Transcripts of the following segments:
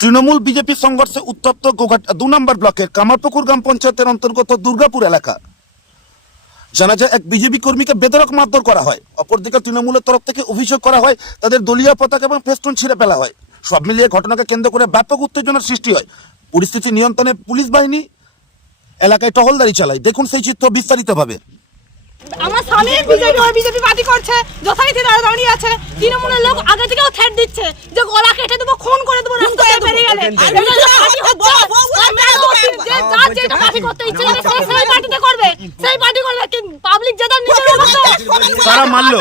Trinamool BJP সংঘর্ষে উত্তপ্ত গোঘাট ২ নম্বর ব্লকের কামারপুকুর গ্রাম পঞ্চায়েতের অন্তর্গত দুর্গাপুর এলাকা। জানা যায়, এক বিজেপি কর্মীকে বেধড়ক মারধর করা হয়। অপরদিকে তৃণমূলের তরফ থেকে অভিযোগ করা হয় তাদের দলীয় পতাকা এবং ফেস্টুন ছিঁড়ে ফেলা হয়। সব মিলিয়ে ঘটনাকে কেন্দ্র করে ব্যাপক উত্তেজনার সৃষ্টি হয়। পরিস্থিতি নিয়ন্ত্রণে পুলিশ বাহিনী এলাকায় টহলদারি চালায়। দেখুন সেই চিত্র বিস্তারিতভাবে। আমার স্বামী বিজেপি পার্টি করছে, যথারীতি দাঁড়িয়ে আছে। তৃণমূলের লোক আগে থেকেও থ্রেট দিচ্ছে যে গলা কেটে দেবো, খুন করে দেবো রাস্তায় বেরিয়ে গেলে। যেটা পার্টি করতে ইচ্ছে করে সেই পার্টিতে করবে, সেই পার্টি করবে। পাবলিক যেটা নিজের কারা মারলো,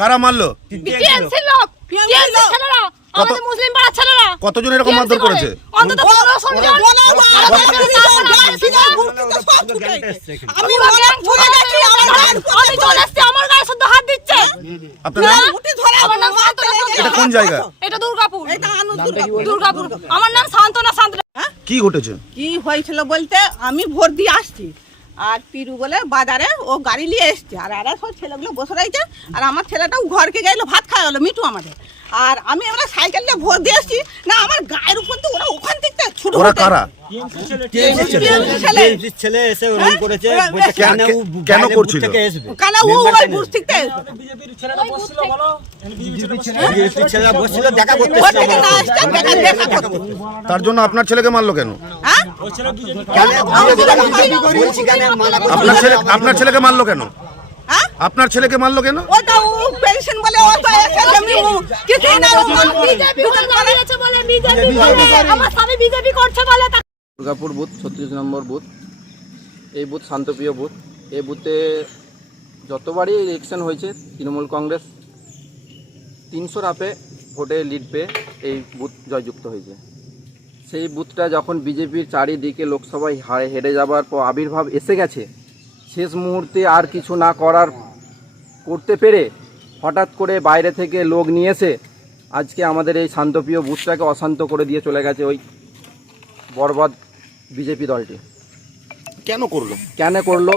কারা মারলো? টিএমসি লোক, টিএমসি ছেলেরা, আমাদের মুসলিম পাড়ার ছেলেরা। কতজন এরকম মারধর করেছে? অন্তত 15 জন। আমি চলে আসছি, আমার গায়ে শুদ্ধ হাত দিচ্ছে। এটা কোন জায়গা? এটা দুর্গাপুর। দুর্গাপুর। আমার নাম সান্তনা সান্ত্রা। কি ঘটেছে? কি হয়েছিল বলতে, আমি ভোট দিয়ে আসছি, আর পিরু বলে বাজারে ও গাড়ি নিয়ে এসছে, আর এরা সব ছেলেগুলো বসে রয়েছে, আর আমার ছেলেটাও ঘরকে গেল ভাত খাওয়া হলো মিটু আমাদের। আর আমি এবার সাইকেল নিয়ে ভোট দিয়ে আসছি, না আমার গায়ের উপর তো ওরা ওখান থেকে ছুটে। ওরা কারা? ছেলে এসে ওরকম করেছে, কেন করছিল? কেন ও ওই বুথ থেকে ছেলেরা বসছিল দেখা করতে। ভোট থেকে না আসছে, দেখা করতে। তার জন্য আপনার ছেলেকে মারলো কেন? হ্যাঁ আপনার ছেলেকে মারলো কেন? হ্যাঁ আপনার ছেলেকে মারলো কেন? ওটা ও পেনশন বলে, ও তো এসে জমি কিছু না, ও বিজেপি দাঁড়িয়েছে বলে, বিজেপি বলে, আমার স্বামী বিজেপি করছে বলে। দুর্গাপুর বুথ 36 নম্বর বুথ। এই বুথ শান্তপ্রিয় বুথ। এই বুথে যতবারই ইলেকশন হয়েছে তৃণমূল কংগ্রেস 300 আপে ভোটে লিড পেয়ে এই বুথ জয়যুক্ত হয়েছে। সেই বুথটা যখন বিজেপির চারিদিকে লোকসভায় হেরে যাবার পর আবির্ভাব এসে গেছে, শেষ মুহূর্তে আর কিছু না করতে পেরে হঠাৎ করে বাইরে থেকে লোক নিয়ে এসে আজকে আমাদের এই শান্তপ্রিয় বুথটাকে অশান্ত করে দিয়ে চলে গেছে ওই বরবাদ বিজেপি দলটি। কেন করলো?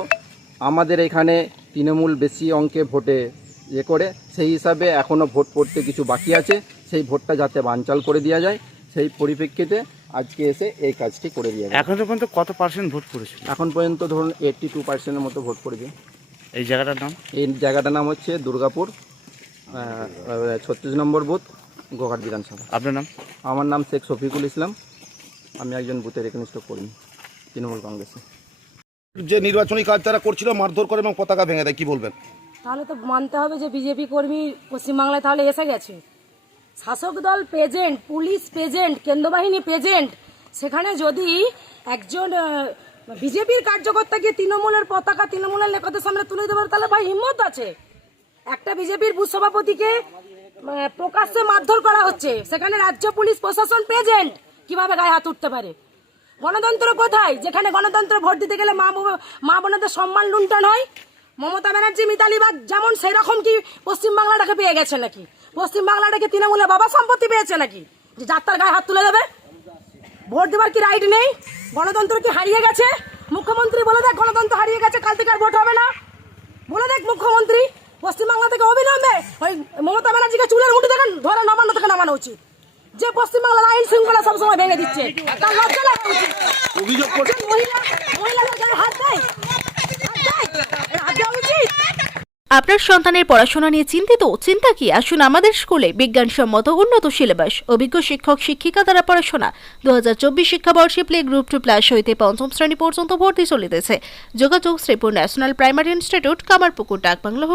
আমাদের এখানে তৃণমূল বেশি অঙ্কে ভোটে করে, সেই হিসাবে এখনও ভোট পড়তে কিছু বাকি আছে। সেই ভোটটা যাতে বানচাল করে দেওয়া যায়, সেই পরিপ্রেক্ষিতে আজকে এসে এই কাজটি করে দেওয়া যায়। এখন পর্যন্ত কত পার্সেন্ট ভোট পড়েছিল? এখন পর্যন্ত ধরুন 82%-এর মতো ভোট পড়েছে। এই জায়গাটার নাম? এই জায়গাটার নাম হচ্ছে দুর্গাপুর 36 নম্বর বুথ, গোঘাট বিধানসভা। আপনার নাম? আমার নাম শেখ শফিকুল ইসলাম। আমি একজন বুথের একনিষ্ঠ কর্মী তৃণমূল কংগ্রেসে। যে নির্বাচনী কাজ তারা করছিল, মারধর করে এবং পতাকা ভেঙে দেয়, কি বলবেন? তাহলে তো মানতে হবে যে বিজেপি কর্মী পশ্চিমবাংলায় তাহলে এসে গেছে। শাসক দল প্রেজেন্ট, পুলিশ প্রেজেন্ট, কেন্দ্র বাহিনী প্রেজেন্ট। সেখানে যদি একজন বিজেপির কার্যকর্তাকে তৃণমূলের পতাকা তৃণমূলের নেতাদের সামনে তুলে দেবার, তাহলে ভাই হিম্মত আছে? একটা বিজেপির বুথ সভাপতিকে প্রকাশ্যে মারধর করা হচ্ছে, সেখানে রাজ্য পুলিশ প্রশাসন প্রেজেন্ট, কিভাবে গায়ে হাত উঠতে পারে? গণতন্ত্র কোথায়? যেখানে গণতন্ত্র ভোট দিতে গেলে মা বোনদের সম্মান লুণ্ঠন হয়। মমতা ব্যানার্জি, মিতালি বাগ যেমন, সেই রকম কি পশ্চিমবাংলাটাকে পেয়ে গেছে নাকি? পশ্চিমবাংলাটাকে তৃণমূলের বাবা সম্পত্তি পেয়েছে নাকি, যে যাত্রার গায়ে হাত তুলে দেবে? ভোট দেওয়ার কি রাইট নেই? গণতন্ত্র কি হারিয়ে গেছে? মুখ্যমন্ত্রী বলে দেখ গণতন্ত্র হারিয়ে গেছে, কাল থেকে আর ভোট হবে না। বলে দেখ মুখ্যমন্ত্রী, পশ্চিমবাংলা থেকে অবিলম্বে ওই মমতা ব্যানার্জিকে চুলের মুঠি থেকে ধরে নবান্ন থেকে নামানো উচিত। যে পশ্চিমবাংলার আইন শৃঙ্খলা সবসময় ভেঙে দিচ্ছে, তার লজ্জা লাগা উচিত। অভিযোগ করে মহিলাদের গায়ে হাত দেয়, উচিত। আপনার সন্তানের পড়াশোনা নিয়ে চিন্তিত? চিন্তা কি? আসুন আমাদের স্কুলে। বিজ্ঞানসম্মত উন্নত সিলেবাস, অভিজ্ঞ শিক্ষক শিক্ষিকা দ্বারা পড়াশোনা। 2024 শিক্ষাবর্ষে প্লে গ্রুপ 2+ হইতে 5ম শ্রেণী পর্যন্ত ভর্তি চলিতেছে। যোগাযোগ Sripur national primary institute, Kamarpukur, ডাকবাংলা।